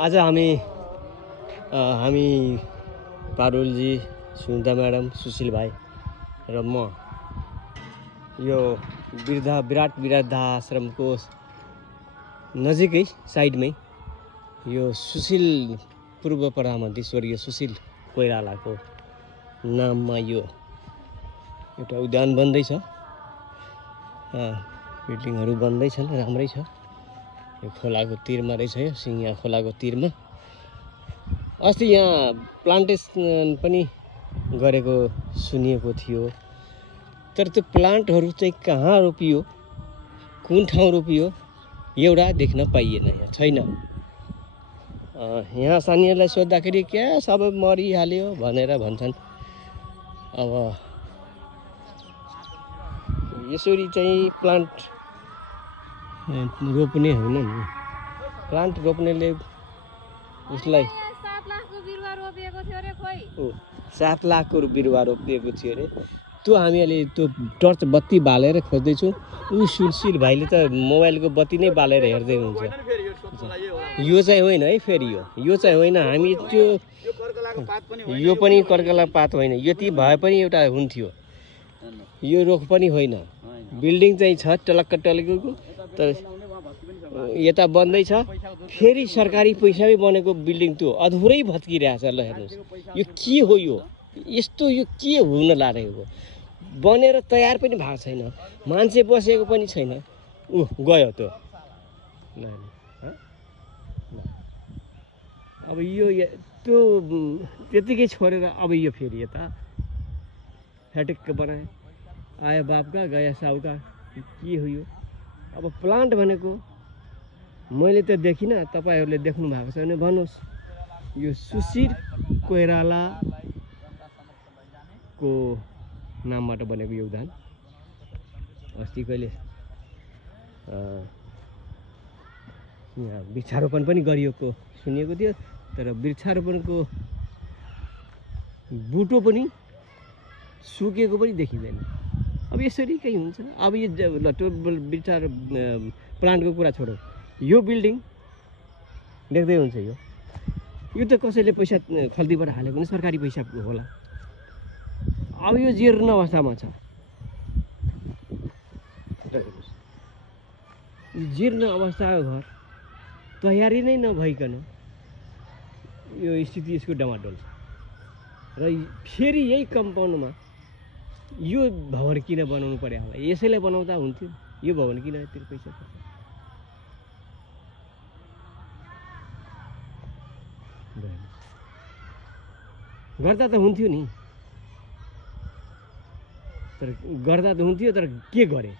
आज हामी पारुलजी, सुनिता म्याडम, सुशील भाइ र म यो विराट वृद्धाश्रमको नजिकै साइडमै यो सुशील पूर्व प्रधानमन्त्री स्वर्गीय सुशील कोइरालाको नाममा यो एउटा उद्यान बन्दैछ। बिल्डिङहरू बन्दैछन्, राम्रै छ। यो खोलाको तिरमा रहेछ, यो सिङ्या खोलाको तिरमा। अस्ति यहाँ प्लान्टेसन पनि गरेको सुनिएको थियो, तर त्यो प्लान्टहरू चाहिँ कहाँ रोपियो, कुन ठाउँ रोपियो एउटा देख्न पाइएन, यहाँ छैन। यहाँ स्थानीयलाई सोद्धाखेरि क्या सबै मरिहाल्यो भनेर भन्छन्। अब यसरी चाहिँ प्लान्ट रोप्ने होइन नि, प्लान्ट रोप्नेले उसलाई 7 लाखको बिरुवा रोपिएको थियो अरे। त्यो हामी अहिले त्यो टर्च बत्ती बालेर खोज्दैछौँ। सुशील भाइले त मोबाइलको बत्ती नै बालेर हेर्दै हुन्छ। यो चाहिँ होइन है, फेरि यो चाहिँ होइन। हामी त्यो यो पनि कर्कला पात होइन, यति भए पनि एउटा हुन्थ्यो। यो रोग पनि होइन, बिल्डिङ चाहिँ छ टलक्क टलक्कको, तर यता बन्दैछ। फेरि सरकारी पैसामै बनेको बिल्डिङ त्यो अधुरै भत्किरहेछ। ल हेर्नुहोस्, यो के हो? यस्तो यो के हुन लागेको? बनेर तयार पनि भएको छैन, मान्छे बसेको पनि छैन। गयो त्यो। अब यो त्यो त्यतिकै छोडेर अब यो फेरि यता फ्याटिक्क बनाए। आयो बापका गया साउका, के हो यो? अब प्लान्ट भनेको मैले त देखिनँ, तपाईँहरूले देख्नु भएको छ भने भन्नुहोस्। यो सुशील कोइरालाको नामबाट बनेको यो उद्यान। अस्ति कहिले यहाँ वृक्षारोपण पनि गरिएको सुनिएको थियो, तर वृक्षारोपणको बुटो पनि सुकेको पनि देखिँदैन। अब यसरी कहीँ हुन्छ? अब यो प्लान्टको कुरा छोडौँ, यो बिल्डिङ देख्दै हुन्छ। यो त कसैले पैसा खल्तीबाट हालेको नि, सरकारी पैसा होला। अब यो जीर्ण अवस्थामा छ। जीर्ण अवस्थाको घर तयारी नै नभइकन यो स्थिति यसको डमाडोल छ। र फेरि यही कम्पाउन्डमा यो भवन किन बनाउनु पर्यो होला? यसैलाई बनाउँदा हुन्थ्यो। यो भवन किन यति पैसा पर्छ? गर्दा त हुन्थ्यो नि, तर के गरे?